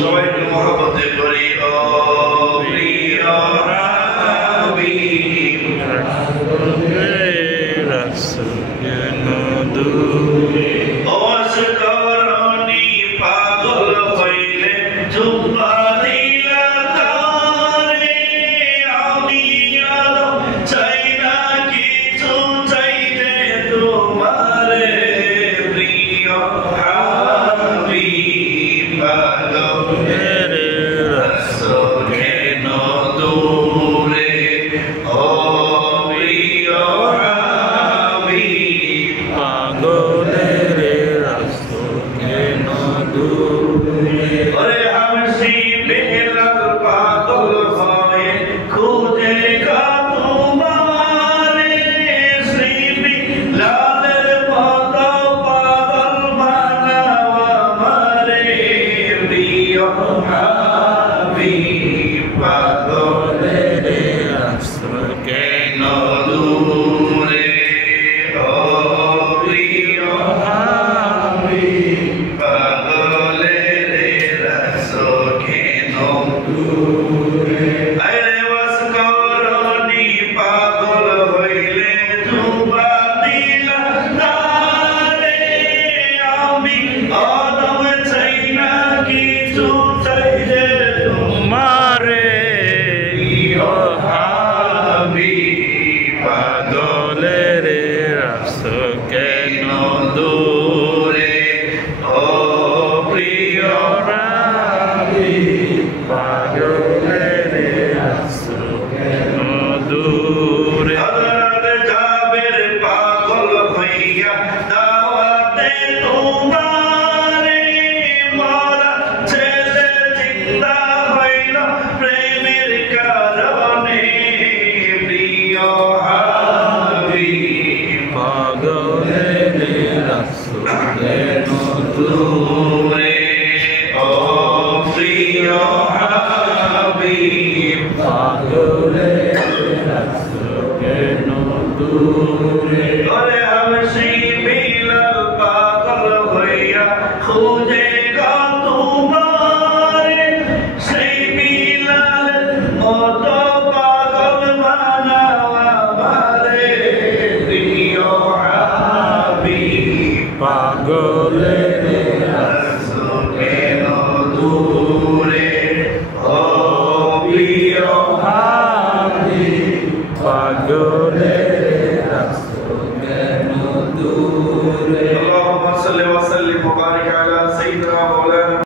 সবাই একটু মহব্বতে করি ও প্রিয় হাবিব অসকরণী পাগল হইলে চুম্বা দিলা তারে আমি আদম চাই না কিছু চাইতে তোমারে প্রিয় হাবিব পাগলের রাসূল কেন দূরে ও প্রিয় হাবিব পাগলের রাসূল কেন দূরে ওরে হাবশি বেলাল পাগল হয়ে খুঁজে গা তোমারে শ্রী বিলালের মতো পাগল বানাও আমারে প্রিয় হাবিব পাগলের রাসূল কেন দূরে ও প্রিয় হাবিব পাগলের রাসূল কেন দূরে আরে ওয়াসকরণী পাগল হইলে চুম্বা দিলা তারে আমি আদম চাই না কিছু চাইলে মারে প্রিয় হাবিব পাগলের রাসূল কেন দূরে ও প্রিয় হাবিব পাগলের রাসূল কেন দূরে হযরত জাবের পাগল হইয়া দাওয়াতে তোমারে মরা ছেলে জিন্দা হইল প্রেমের কারণে প্রিয় হাবিব পাগলের রাসূল কেন দূরে ও প্রিয় হাবিব পাগলের রাসূল কেন দূরে ওরে হাবশি বিলাল পাগল হইয়া খুঁজে গা তোমারে সেই বিলালের মতো পাগল বানাও আমারে প্রিয় হাবিব পাগলের রাসূল কেন দূরে ও প্রিয় হাবিব পাগলের রাসূল কেন দূরে اللهم صل وسلم وبارك على سيدنا مولانا